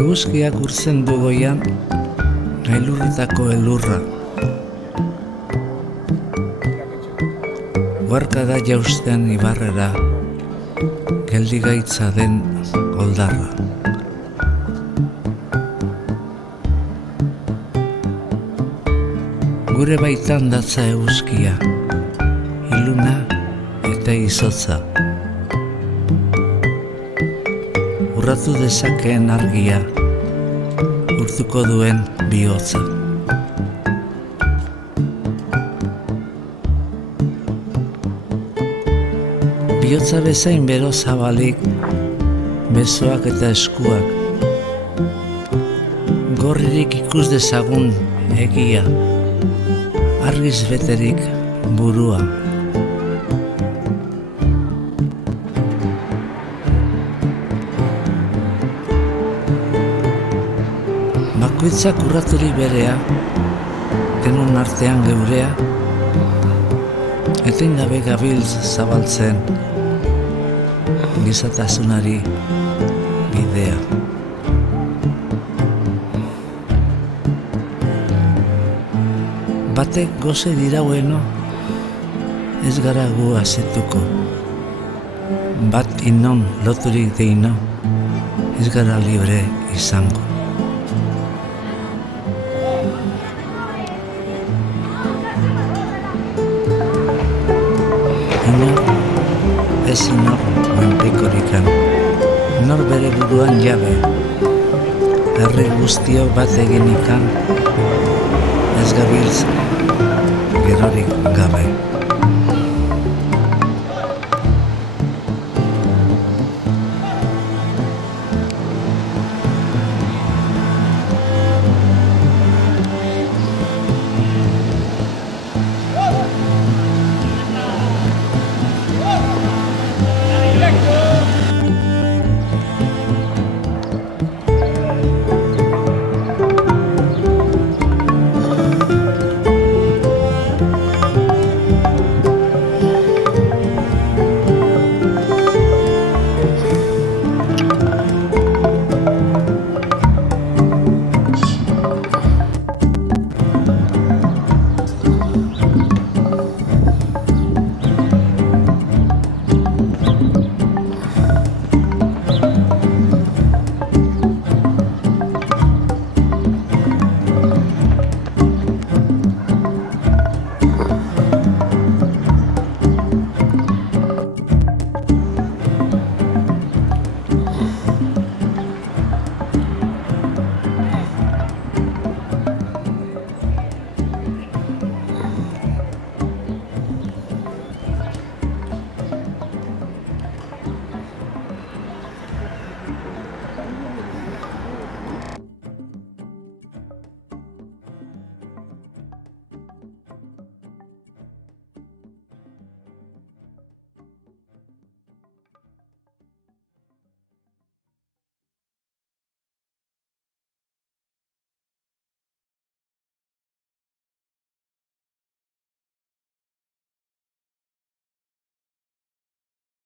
Eguzkiak urtzen du goian, gailurritako elurra. Guarka da jausten ibarrera, geldigaitza den oldarra. Gure baitan datza eguzkia, iluna eta izotza. Urratu dezakeen argia, urtuko duen bihotza. Bihotza bezain bero zabalik, besoak eta eskuak. Gorririk ikus dezagun egia, argiz beterik burua. Bakoitzak urraturik berea, denon artean geurea, etengabe gabiltz zabaltzen, gizatasunari bidea. Batek goze diraueno, ez gara gu azetuko. Bat inon loturik deino, ez gara libre izango. Inor, ez inor menpekorikan, nor bere buruan jabe, herri guztiok bat eginikan, ez gabiltz gerorik gabe.